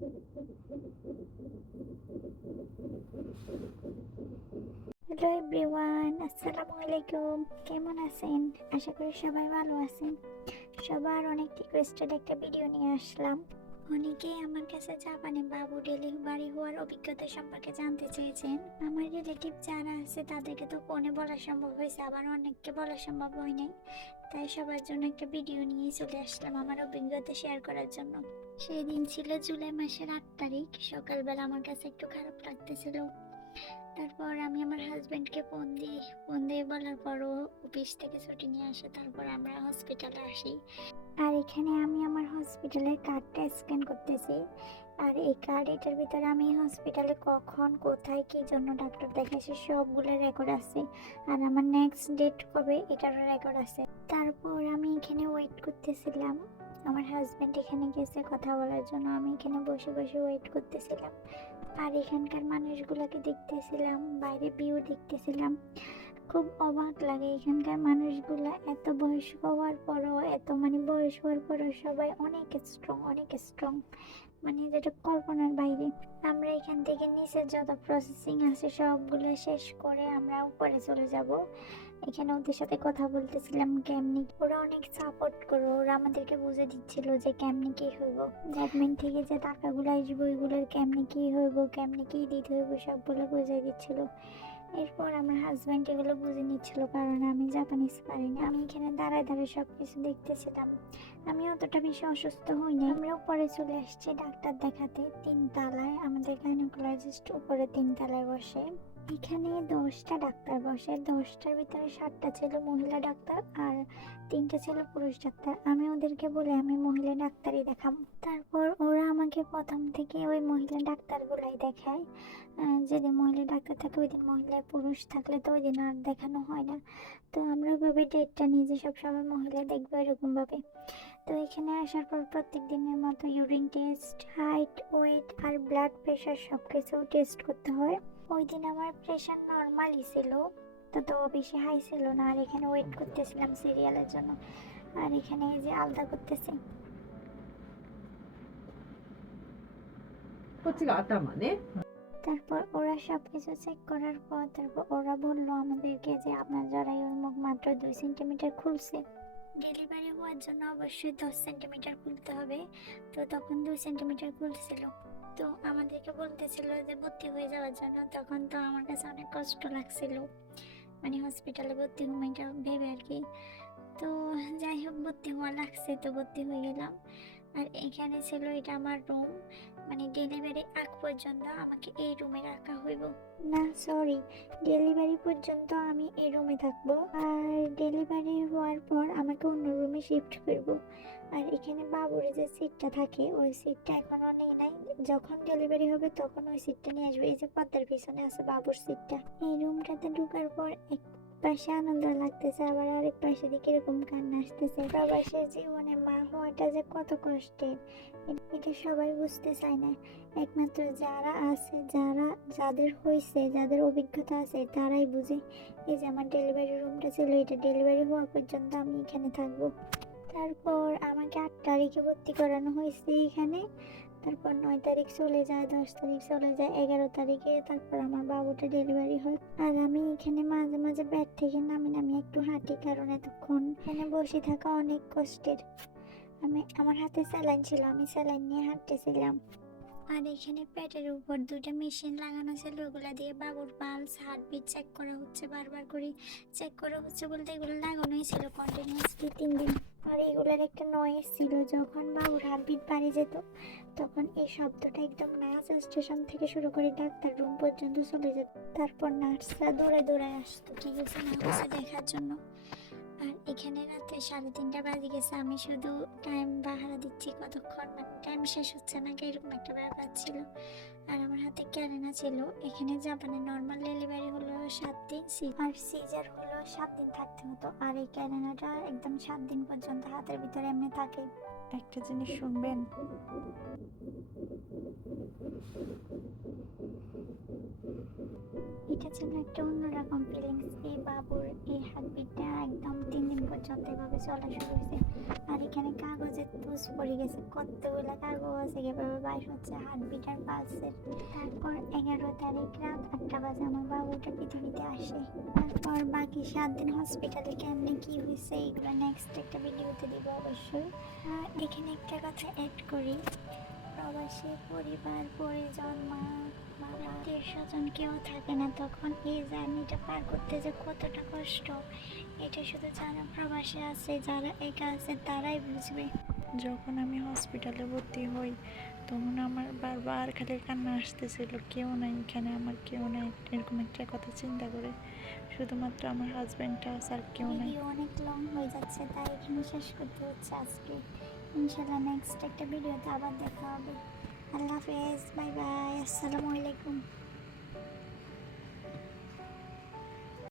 Hello everyone, আসসালামু আলাইকুম। কেমন আছেন? আশা করি সবাই ভালো আছেন। সবার অনেক রিকোয়েস্টেড একটা ভিডিও নিয়ে আসলাম। অনেকেই আমার কাছে জাপানে বাবু ডেলিভারি হওয়ার অভিজ্ঞতা সম্পর্কে জানতে চেয়েছেন। আমার রিলেটিভ যারা আছে তাদেরকে তো ফোনে বলা সম্ভব হয়েছে, আবার অনেককে বলা সম্ভব হয় নাই। তাই সবার জন্য একটা ভিডিও নিয়ে চলে আসলাম আমার অভিজ্ঞতা শেয়ার করার জন্য। সেই দিন ছিল জুলাই মাসের 8 তারিখ। সকালবেলা আমার কাছে একটু খারাপ লাগতেছিল। তারপর আমি আমার হাজবেন্ডকে ফোন দিয়ে বলার পরও অফিস থেকে ছুটি নিয়ে আসে। তারপর আমরা হসপিটালে আসি। আর এখানে আমি আমার হসপিটালের কার্ডটা স্ক্যান করতেছি। আর এই এটার ভিতরে আমি হসপিটালে কখন কোথায় কি জন্য ডাক্তার দেখাইছি সবগুলো রেকর্ড আছে। আর আমার নেক্সট ডেট কবে এটারও রেকর্ড আছে। তারপর আমি এখানে ওয়েট করতেছিলাম। আমার হাজবেন্ড এখানে গেছে কথা বলার জন্য, আমি এখানে বসে বসে ওয়েট করতেছিলাম। আর এখানকার মানুষগুলোকে দেখতেছিলাম, বাইরে ভিউ দেখতেছিলাম। খুব অবাক লাগে এখানকার মানুষগুলা এত বয়স্ক হওয়ার পরও, বয়স হওয়ার পরও সবাই অনেক স্ট্রং, মানে যেটা কল্পনার বাইরে। আমরা এখান থেকে নিচে যত প্রসেসিং আছে সবগুলো শেষ করে আমরা উপরে চলে যাব। এখানে ওদের সাথে কথা বলতেছিলাম কেমনি, ওরা অনেক সাপোর্ট করে, ওরা আমাদেরকে বুঝে দিচ্ছিল যে কেমনি কি হইব, গভর্নমেন্ট থেকে যে টাকাগুলো আসবে ওইগুলোর কেমনি কি হইব, কেমনি কি দিতে হইব সবগুলো বুঝিয়ে দিচ্ছিল। এরপর আমার হাজব্যান্ড এগুলো বুঝে নিচ্ছিল, কারণ আমি জাপানিজ পারি না। আমি এখানে দাঁড়ায় দাঁড়ায় সবকিছু দেখতেছিলাম। আমি অতটা বেশি অসুস্থ হইনি। আমরা উপরে চলে আসছি ডাক্তার দেখাতে, 3 তলায়। আমাদের গাইনোকোলজিস্ট উপরে 3 তলায় বসে। এখানে 10টা ডাক্তার বসে, 10টার ভিতরে 7টা ছিল মহিলা ডাক্তার আর 3টে ছিল পুরুষ ডাক্তার। আমি ওদেরকে বলে আমি মহিলা ডাক্তারই দেখাবো। তারপর ওরা আমাকে প্রথম থেকে ওই মহিলা ডাক্তারগুলাই দেখায়। যেদিন মহিলা ডাক্তার থাকে ওই দিন মহিলা, পুরুষ থাকলে তো ওই দিন আর দেখানো হয় না। তো আমরা ওইভাবে ডেটটা নিয়ে যে সবসময় মহিলা দেখবো এরকম ভাবে। তো এখানে আসার পর প্রত্যেক দিনের মতো ইউরিন টেস্ট, হাইট, ওয়েট আর ব্লাড প্রেশার সবকিছু টেস্ট করতে হয়। ওই দিন আমার প্রেশার নর্মালই ছিল, তো বেশি হাই ছিল না। আর এখানে ওয়েট করতেছিলাম সিরিয়ালের জন্য। আর এখানে এই যে আলাদা করতেছি। こっちが頭ね。তারপর ওরা সবকিছু চেক করার পর তারপর ওরা বললো আমাদেরকে যে আপনার জরায়ুর মুখ মাত্র 2 সেন্টিমিটার খুলছে। ডেলিভারি হওয়ার জন্য অবশ্যই 10 সেন্টিমিটার খুলতে হবে। তো তখন 2 সেন্টিমিটার খুলছিল। তো আমাদেরকে বলতেছিল যে ভর্তি হয়ে যাওয়ার জন্য। তখন তো আমার কাছে অনেক কষ্ট লাগছিল, মানে হসপিটালে ভর্তি হওয়াটা ভেবে আর কি। তো যাই হোক ভর্তি হওয়া লাগছে, তো ভর্তি হয়ে গেলাম। আর এখানে ছিল এটা আমার রুম, মানে ডেলিভারি আগ পর্যন্ত আমাকে এই রুমে রাখা হইব না, সরি, ডেলিভারি পর্যন্ত আমি এই রুমে থাকবো। আর ডেলিভারি হওয়ার পর আমাকে অন্য রুমে শিফট করব। আর এখানে বাবুর যে সিটটা থাকে ওই সিটটা এখনো নেই নাই, যখন ডেলিভারি হবে তখন ওই সিটটা নিয়ে আসবে। এই যে পর্দার পিছনে আছে বাবুর সিটটা। এই রুমটাতে ঢোকার পর এক পাশে আনন্দ লাগতেছে, আবার আরেক পাশে দিকে এরকম কান্না আসতেছে। প্রবাসের জীবনে মা হওয়াটা যে কত কষ্টের এটা সবাই বুঝতে চায় না। একমাত্র যারা আছে, যাদের হয়েছে, যাদের অভিজ্ঞতা আছে তারাই বুঝে। এই যে আমার ডেলিভারি রুমটা ছিল, এটা ডেলিভারি হওয়া পর্যন্ত আমি এখানে থাকবো। তারপর আমাকে 8 তারিখে ভর্তি করানো হয়েছে এখানে। তারপর 9 তারিখ চলে যায়, 10 তারিখ চলে যায়, 11 তারিখে তারপর আমার বাবুটা ডেলিভারি হয়। আর আমি এখানে মাঝে মাঝে বেড থেকে নামি একটু হাঁটি, কারণ এতক্ষণ এখানে বসে থাকা অনেক কষ্টের। আমার হাতে স্যালাইন ছিল, আমি স্যালাইন নিয়ে হাঁটতেছিলাম। আর এখানে পেটের উপর 2টা মেশিন লাগানো ছিল, ওগুলা দিয়ে বাবুর পালস, হার্টবিট চেক করা হচ্ছে, বারবার করে চেক করা হচ্ছে বলতে এগুলো লাগানোই ছিল কন্টিনিউয়াসলি 3 দিন। আর এগুলোর একটা নয়েজ ছিল, যখন বাবুর হার্টবিট বাড়ে যেত তখন এই শব্দটা একদম নার্স স্টেশন থেকে শুরু করে ডাক্তার রুম পর্যন্ত চলে যেত। তারপর নার্সরা দৌড়ে দৌড়ে আসতো কি হয়েছে না হয়েছে দেখার জন্য। আর এখানে রাতে 3:30 বাজে গেছে, আমি শুধু টাইম বাহারা দিচ্ছি কতক্ষণ, মানে টাইম শেষ হচ্ছে না এরকম একটা ব্যাপার ছিল। আর আমার হাতে ক্যারেনা ছিল। এখানে জাপানে নর্মাল ডেলিভারি হলো 7 দিন, আর সিজার হলো 7 দিন থাকতে হতো। আর এই ক্যারেনাটা একদম 7 দিন পর্যন্ত হাতের ভিতরে এমনি থাকে। একটা জিনিস শুনবেন, এটা ছিল একটা অন্যরকম ফিলিংস। এই বাবুর এই হার্টবিটটা একদম 3 দিন পর্যন্ত এভাবে চলা শুরু হয়েছে। আর এখানে কাগজে বুঝ পড়ে গেছে কতগুলা কাগজ এভাবে বাইর হচ্ছে হার্টবিট আর পালসের। তারপর 11 তারিখ রাত 8টা বাজে আমার বাবুটা পৃথিবীতে আসে। তারপর বাকি 7 দিন হসপিটালে কেমনে কি হয়েছে এগুলো নেক্সট একটা ভিডিওতে দিব অবশ্যই। আর এখানে একটা কথা অ্যাড করি, প্রবাসী পরিবার পরিজন মা বাবা আত্মীয় স্বজন কেউ থাকে না, তখন এই জার্নিটা পার করতে যে কতটা কষ্ট এটা শুধু যারা প্রবাসে আছে যারা একা আছে তারাই বুঝবে। যখন আমি হসপিটালে ভর্তি হই তখন আমার বারবার খালি কান্না আসতেছিল, কেউ নাই এখানে, আমার কেউ নাই, এরকম একটা কথা চিন্তা করে। শুধুমাত্র আমার হাজব্যান্ডটা আছে, আর কেউ নাই। ভিডিও অনেক লং হয়ে যাচ্ছে তাই এখানে শেষ করতে হচ্ছে আজকে। ইনশাল্লাহ নেক্সট একটা ভিডিওতে আবার দেখা হবে। আল্লাহ হাফেজ, বাই বাই, আসসালামু আলাইকুম।